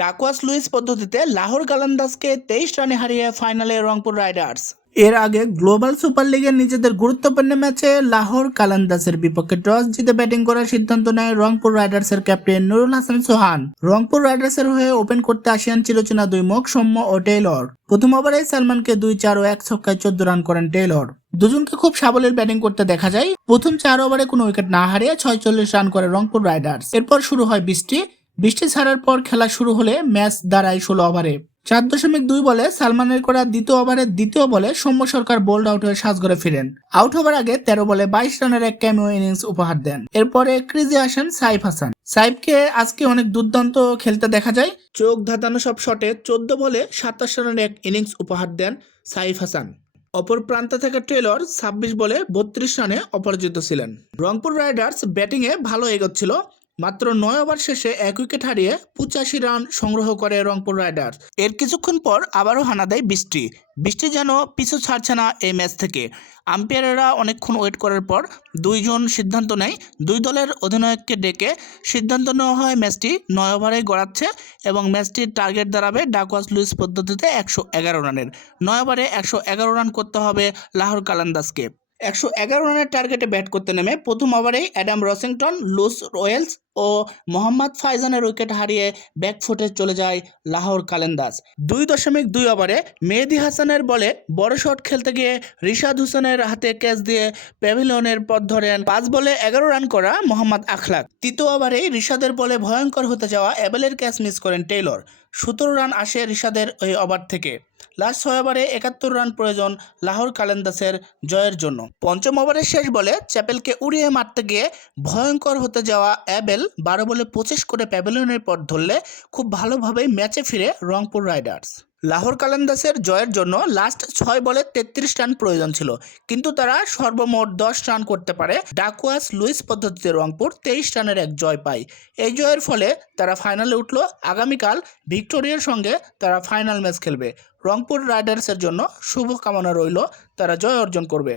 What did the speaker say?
ডাকওয়াস Luis পদ্ধতিতে লাহোর গালান্দাসকে তেইশ রানে হারিয়ে ফাইনালে রংপুর রাইডার্স। এর আগে গ্লোবাল সুপার লিগের নিজেদের গুরুত্বপূর্ণ ম্যাচে লাহোর কালান্দাসের বিপক্ষে টস জিতে ব্যাটিং করার সিদ্ধান্ত নেয় রংপুর রাইডার্সের ক্যাপ্টেন নুরুল হাসান সোহান। রংপুর রাইডার্সের হয়ে ওপেন করতে আসেন চিরচেনা দুই মুখ সৌম্য ও টেইলর প্রথম ওভারে সালমানকে দুই চার ও এক ছক্কায় চোদ্দ রান করেন টেইলর দুজনকে খুব সাবলীল ব্যাটিং করতে দেখা যায়। প্রথম চার ওভারে কোনো উইকেট না হারিয়ে ছয়চল্লিশ রান করে রংপুর রাইডার্স। এরপর শুরু হয় বৃষ্টি। বৃষ্টি ছাড়ার পর খেলা শুরু হলে ম্যাচ দাঁড়ায় ষোলো ওভারে। চার দশমিক দুই বলে সালমানের করা দ্বিতীয় ওভারের দ্বিতীয় বলে সৌম্য সরকার বোল্ড আউট হয়ে সাজগড়ে ফিরেন। আউট হবার আগে তেরো বলে বাইশ রানের এক ক্যামিও ইনিংস উপহার দেন। এরপরে ক্রিজে আসেন সাইফ হাসান। সাইফকে আজকে অনেক দুর্দান্ত খেলতে দেখা যায়। চোখ ধাঁধানো সব শটে চোদ্দ বলে সাতাশ রানের এক ইনিংস উপহার দেন সাইফ হাসান। অপর প্রান্ত থেকে টেলর ছাব্বিশ বলে বত্রিশ রানে অপরাজিত ছিলেন। রংপুর রাইডার্স ব্যাটিংয়ে ভালো এগোচ্ছিল। মাত্র নয় ওভার শেষে এক উইকেট হারিয়ে পঁচাশি রান সংগ্রহ করে রংপুর রাইডার্স। এর কিছুক্ষণ পর আবারও হানা দেয় বৃষ্টি। বৃষ্টি যেন পিছু ছাড়ছে না এই ম্যাচ থেকে। আম্পায়ারেরা অনেকক্ষণ ওয়েট করার পর দুইজন সিদ্ধান্ত নেয়। দুই দলের অধিনায়ককে ডেকে সিদ্ধান্ত নেওয়া হয় ম্যাচটি নয় ওভারে গড়াচ্ছে এবং ম্যাচটির টার্গেট দাঁড়াবে ডাকওয়াস লুইস পদ্ধতিতে একশো এগারো রানের। নয় ওভারে একশো এগারো রান করতে হবে লাহোর কালান্দাসকে একশো এগারো রানের টার্গেটে ব্যাট করতে নেমে প্রথম ওভারেই অ্যাডাম রসিংটন লুস রয়েলস ও মোহাম্মদ ফাইজানের উইকেট হারিয়ে ব্যাকফুটে চলে যায় লাহোর কালেন্দাস দুই দশমিক দুই ওভারে মেহেদি হাসানের বলে বড় শট খেলতে গিয়ে রিশাদ হোসেনের হাতে ক্যাচ দিয়ে প্যাভিলিয়নের পথ ধরেন পাঁচ বলে এগারো রান করা মোহাম্মদ আখলাক। তৃতীয় ওভারেই রিশাদের বলে ভয়ঙ্কর হতে যাওয়া অ্যাবেলের ক্যাচ মিস করেন টেইলর। সতেরো রান আসে রিশাদের ওই ওভার থেকে। লাস্ট ছয় ওভারে একাত্তর রান প্রয়োজন লাহোর কালেন্দাসের জয়ের জন্য। পঞ্চম ওভারের শেষ বলে চ্যাপেলকে উড়িয়ে মারতে গিয়ে ভয়ঙ্কর হতে যাওয়া অ্যাবেল বারো বলে পঁচিশ করে প্যাভিলিয়নের পর ধরলে খুব ভালোভাবেই ম্যাচে ফিরে রংপুর রাইডার্স। লাহোর কালান্দাসের জয়ের জন্য লাস্ট ছয় বলে তেত্রিশ রান প্রয়োজন ছিল, কিন্তু তারা সর্বমোট দশ রান করতে পারে। ডাকওয়াস লুইস পদ্ধতিতে রংপুর তেইশ রানের এক জয় পায়। এই জয়ের ফলে তারা ফাইনালে উঠল। আগামীকাল ভিক্টোরিয়ার সঙ্গে তারা ফাইনাল ম্যাচ খেলবে। রংপুর রাইডার্সের জন্য শুভকামনা রইল। তারা জয় অর্জন করবে।